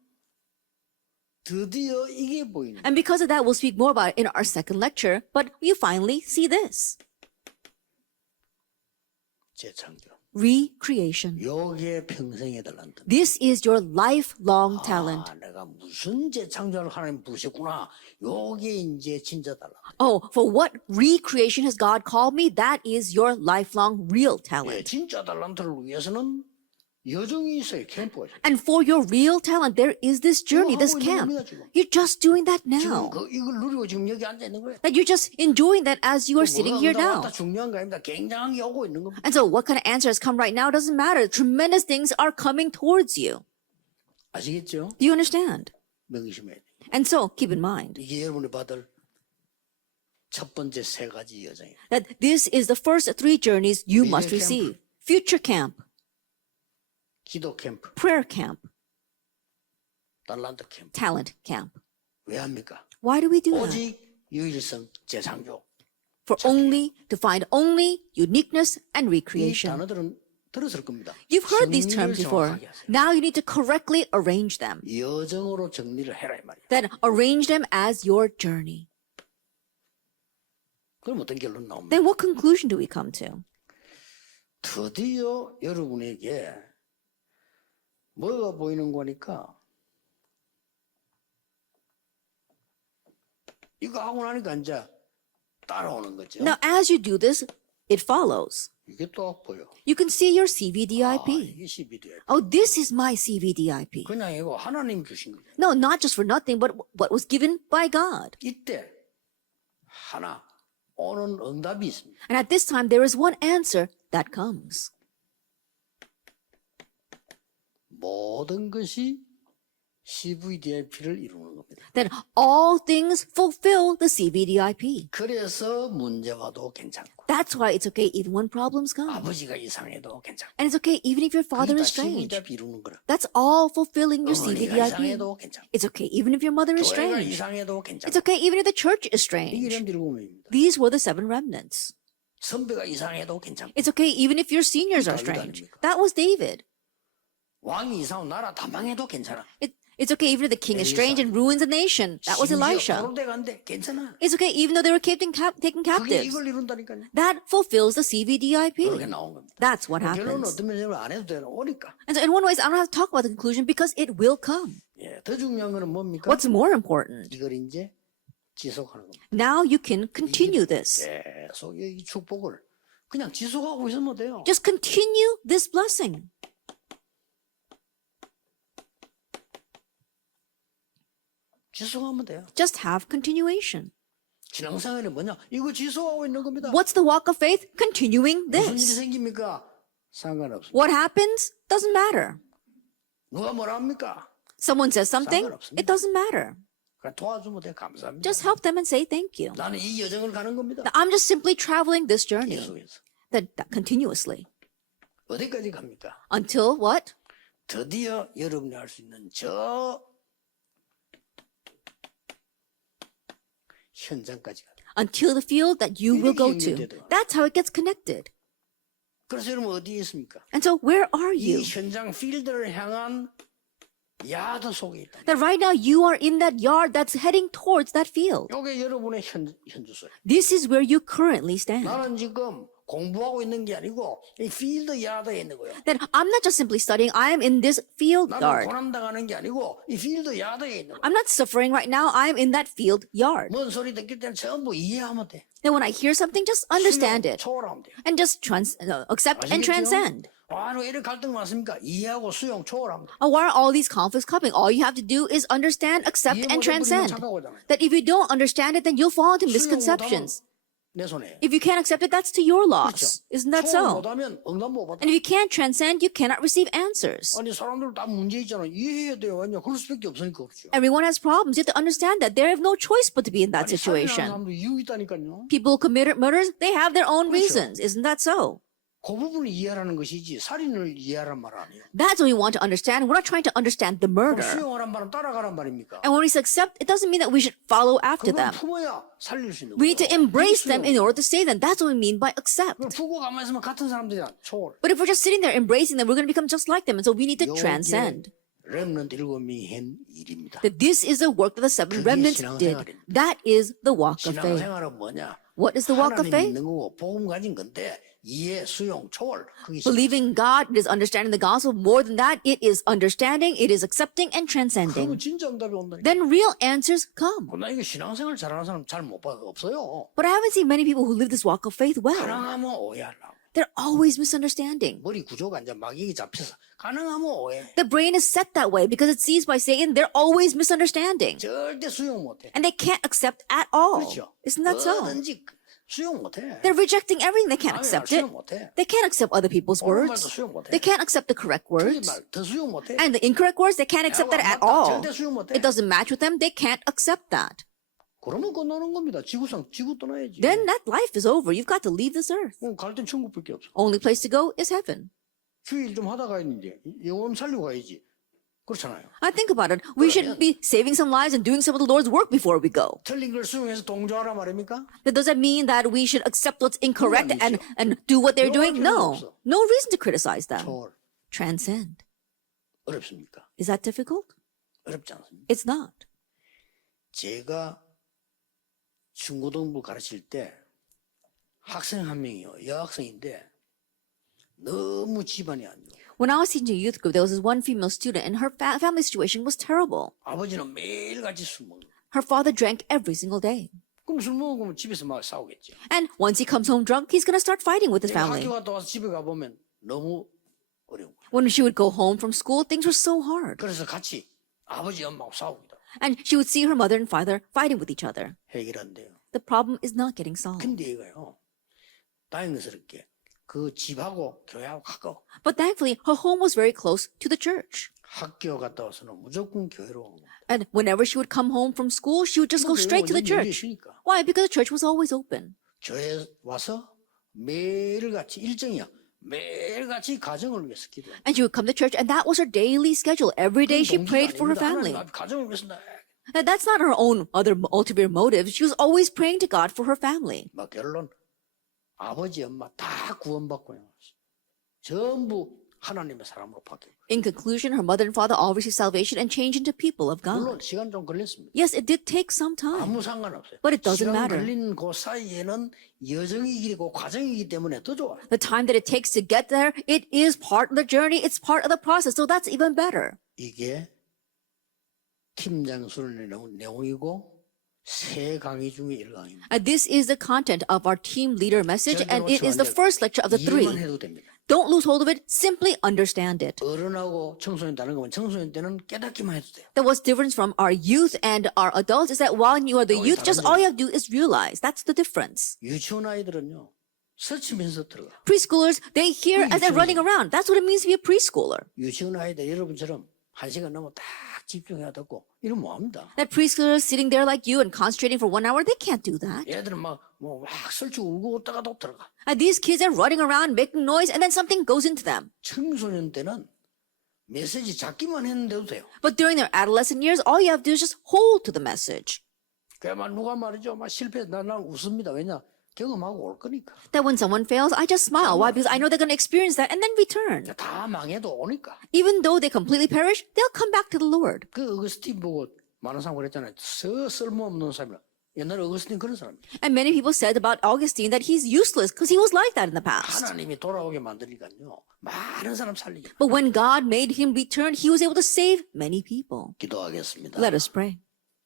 드디어 이게 보이는 And because of that, we'll speak more about it in our second lecture. But you finally see this. 재창조. Recreation. 요게 평생의 탤런트. This is your lifelong talent. 아, 내가 무슨 재창조를 하나님 부르셨구나. 요게 이제 진짜 탤런트. Oh, for what recreation has God called me? That is your lifelong real 예, talent. 진짜 탤런트를 위해서는 여정이 있어요. 캠프가 있어요. And for your real talent, there is this journey, this 하고 있는 camp. 겁니다, 지금. You're just doing that 지금 now. 이걸 누리고 지금 여기 앉아 있는 거예요. That you're just enjoying that as you are sitting here now. 다 중요한 거 아닙니다. 굉장한 게 오고 있는 겁니다. And so what kind of answer has come right now doesn't matter. Tremendous things are coming towards you. 아시겠죠? Do you understand? 명심해야 돼요. And so keep in mind 이게 여러분이 받을 첫 번째 세 가지 여정이에요. that this is the first three journeys you 미래 must 캠프. receive. Future camp, 기도 캠프, prayer camp, 달란트 캠프. talent camp. 왜 합니까? Why do we do that? 오직 유일성 재창조. For only to find only uniqueness and 이 recreation. 단어들은 들었을 겁니다. You've heard these 정리를 terms before. 정확하게 하세요. Now you need to correctly arrange them. 여정으로 정리를 해라 이 말이에요. Then arrange them as your journey. 그럼 어떤 결론 나옵니까? Then what conclusion do we come to? 드디어 여러분에게 뭐가 보이는 거니까 이거 하고 나니까 이제 따라오는 거죠. Now, as you do this, it follows. 이게 또 보여. You can see your 아, CVDIP. 이게 CBD야. Oh, this is my CVDIP. 그냥 이거 하나님 주신 거죠. No, not just for nothing, but what was given by God. 이때 하나 오는 응답이 있습니다. And at this time, there is one answer that comes. 모든 것이 CVDIP를 이루는 겁니다. That all things fulfill the CVDIP. 그래서 문제 와도 괜찮고 That's why it's okay even when problems come. 아버지가 이상해도 괜찮고 And it's okay even if your father 그게 다 is strange. CVDIP 이루는 거라. That's all fulfilling your 어머니가 CVDIP. 이상해도 괜찮고 It's okay even if your mother is 교회가 strange. 이상해도 It's 괜찮고 okay even if the church is 이게 strange. 이런 일곱입니다. These were the seven remnants. 선배가 이상해도 괜찮고 It's okay even if your seniors are 다윗 strange. 아닙니까? That was David. 왕이 이상하고 나라 다 망해도 괜찮아. It's okay even if the king is strange and ruins a nation. That was Elisha. 포로돼 간대 괜찮아. It's okay even though they were taken 그게 captives. 이걸 이룬다니까요. That fulfills the 그렇게 CVDIP. 나온 겁니다. That's what 결론은 happens. 어떤 면에서 안 해도 되는 오니까. And so in one way, I don't have to talk about the conclusion because it will come. 예, 더 중요한 거는 뭡니까? What's more important? 이걸 이제 지속하는 겁니다. Now you can continue this. 계속 이 축복을 그냥 지속하고 있으면 돼요. Just continue this blessing. 지속하면 돼요. Just have continuation. 신앙생활이 뭐냐? 이거 지속하고 있는 겁니다. What's the walk of faith? Continuing 무슨 일이 this. 생깁니까? 상관없습니다. What happens? Doesn't matter. 누가 뭐라 합니까? Someone says something, it doesn't matter. 그냥 도와주면 돼. 감사합니다. Just help them and say thank you. 나는 이 여정을 가는 겁니다. Now, I'm just simply traveling this journey 계속해서. that continuously. 어디까지 갑니까? Until what? 드디어 여러분이 할 수 있는 저 현장까지 가요. Until the field that you will go to. That's how it gets connected. 그래서 여러분 어디에 있습니까? And so where are 이 you? 현장 필드를 향한 야드 속에 있다. That right now you are in that yard that's heading towards that field. 이게 여러분의 현주소예요. This is where you currently stand. 나는 지금 공부하고 있는 게 아니고 이 필드 야드에 있는 거예요. That I'm not just simply studying, I am in this field 나는 yard. 고난당하는 게 아니고 이 필드 야드에 있는 거예요. I'm not suffering right now, I am in that field yard. 뭔 소리 듣길 때는 전부 이해하면 돼. Then when I hear something, just understand it 초월하면 돼. and just accept and transcend. 왜 이렇게 갈등 많습니까? 이해하고 수용 초월하면 돼. Why are all these conflicts coming? All you have to do is understand, accept, 이해 and 못해 버리면 transcend. 착각하잖아요. That if you don't understand it, then you'll fall into 수용 못하면 misconceptions. 내 손에. If you can't accept it, that's to your 그렇죠. loss. Isn't that 초월 so? 못하면 응답 못 받아. And if you can't transcend, you cannot receive answers. 아니 사람들 다 문제 있잖아. 이해해야 돼요. 왜냐? 그럴 수밖에 없으니까 그렇죠. Everyone has problems. You have to understand that they have no choice but to be in that 아니 살인하는 situation. 사람도 이유 있다니까요. People who commit murders, they have their own 그렇죠. reasons. Isn't that so? 그 부분을 이해하라는 것이지 살인을 이해하란 말 아니에요. That's what we want to understand. We're not trying to understand the 그럼 murder. 수용하란 말은 따라가란 말입니까? And when we say accept, it doesn't mean that we should follow after 그걸 them. 품어야 살릴 수 있는 We need to 거예요. embrace them 수용. in order to save them. That's what we mean by accept. 그걸 품고 가만히 있으면 같은 사람들이야. 초월. But if we're just sitting there embracing them, we're going to become just like them. And so we need to 요게 transcend. 렘넌트 7명이 한 일입니다. That this is the work that the seven 그게 remnants did. 신앙생활입니다. That is the walk of faith. 신앙생활은 뭐냐? What is the walk of 하나님 faith? 믿는 거고 복음 가진 건데 이해, 수용, 초월. 그게 Believing God, it is understanding the gospel. More than that, it is understanding, it is accepting and 그러면 transcending. 진짜 응답이 온다니까. Then real answers come. 나 이게 신앙생활 잘하는 사람 잘 못 봐. 없어요. But I haven't seen many people who live this walk of faith well. 가능하면 오해하려고. They're always misunderstanding. 머리 구조가 이제 막이게 잡혀서 가능하면 오해. The brain is set that way because it sees by Satan, they're always misunderstanding. 절대 수용 못해. And they can't accept at all. 그렇죠. Isn't that so? 뭐든지 수용 못해. They're rejecting everything. They can't 남의 말 accept it. 수용 못해. They can't accept other people's 옳은 말도 words. 수용 못해. They can't accept the correct 틀린 words. 말 더 수용 못해. And the incorrect words, they can't accept that at 나하고 안 맞다. all. 절대 수용 못해. It doesn't match with them. They can't accept that. 그러면 끝나는 겁니다. 지구 떠나야지. Then that life is over. You've got to leave this earth. 갈땐 천국밖에 없어. Only place to go is heaven. 주일 좀 하다 가야지. 영혼 살리고 가야지. 그렇잖아요. I think about it. We should be saving some lives and doing some of the Lord's work before we go. 틀린 걸 수용해서 동조하라 말입니까? But does that mean that we should accept what's incorrect and do what they're doing? No. No reason to criticize them. 초월. Transcend. 어렵습니까? Is that difficult? 어렵지 않습니다. It's not. 제가 중고등부 가르칠 때 학생 한 명이요. 여학생인데 너무 집안이 안 좋아. When I was teaching a youth group, there was this one female student, and her family situation was terrible. 아버지는 매일같이 술 먹는 거야. Her father drank every single day. 그럼 술 먹으면 집에서 막 싸우겠지. And once he comes home drunk, he's going to start fighting with his 내가 family. 학교 갔다 와서 집에 가보면 너무 어려운 거야. When she would go home from school, things were so hard. 그래서 같이 아버지 엄마하고 싸웁니다. And she would see her mother and father fighting with each other. 해결한대요. The problem is not getting solved. 근데 이거요. 다행스럽게 그 집하고 교회하고 가까워. But thankfully, her home was very close to the church. 학교 갔다 와서는 무조건 교회로 오는 거야. And whenever she would come home from school, she would just go straight to the church. 있으니까. Why? Because the church was always open. 교회 와서 매일같이 일정이야. 매일같이 가정을 위해서 기도해. And she would come to church, and that was her daily schedule. Every day she prayed for her family. 가정을 위해서 Now, that's not her own other ulterior motives. She was always praying to God for her family. 막 결론 아버지 엄마 다 구원받고 전부 하나님의 사람으로 바뀌고. In conclusion, her mother and father all received salvation and changed into people of God. 물론 시간 좀 걸렸습니다. Yes, it did take some time. 아무 상관없어요. But it doesn't 시간 matter. 걸린 그 사이에는 여정이 길고 과정이기 때문에 더 좋아요. The time that it takes to get there, it is part of the journey, it's part of the process, so that's even better. 이게 팀장술의 내용이고 세 강의 중에 1강입니다. This is the content of our team leader message, and it is the first lecture of the 이해만 3. 해도 됩니다. Don't lose hold of it, simply understand it. 어른하고 청소년 다른 거면 청소년 때는 깨닫기만 해도 돼요. That what's different from our youth and our adults is that while you are the youth, just all you have to do is realize. That's the difference. 유치원 아이들은요. 스치면서 들어가. Preschoolers, they hear as they're running around. That's what it means to be a preschooler. 유치원 아이들 여러분처럼 1시간 넘어 딱 집중해야 듣고 이러면 뭐합니다. That preschoolers sitting there like you and concentrating for 1 hour, they can't do that. 얘들은 막 설치고 울고 웃다가 또 들어가. These kids are running around, making noise, and then something goes into them. 청소년 때는 메시지 잡기만 했는데도 돼요. But during their adolescent years, all you have to do is just hold to the message. 그만 누가 말이죠. 막 실패 난 웃습니다. 왜냐 경험하고 올 거니까. That when someone fails, I just smile. Why? Because I know they're going to experience that and then return. 다 망해도 오니까. Even though they completely perish, they'll come back to the Lord. 그 어거스틴 보고 많은 사람 그랬잖아요. 쓸모없는 사람이라. 옛날에 어거스틴 그런 사람이에요. And many people said about Augustine that he's useless because he was like that in the past. 하나님이 돌아오게 만드니까요. 많은 사람 살리죠. But when God made him return, he was able to save many people. 기도하겠습니다. Let us pray.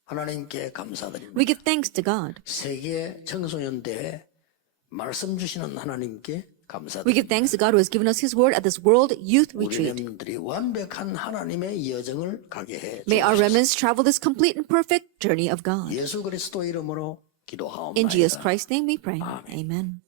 하나님께 감사드립니다. We give thanks to God. 세계 청소년대에 말씀 주시는 하나님께 We 감사드립니다. give thanks to God who has given us his word at this World Youth 우리 Retreat. 렘들이 완벽한 하나님의 여정을 가게 해 May our 주옵소서. remnants travel this complete and perfect journey of God. 예수 그리스도 이름으로 In Jesus 기도하옵나이다. Christ's name we pray. Amen.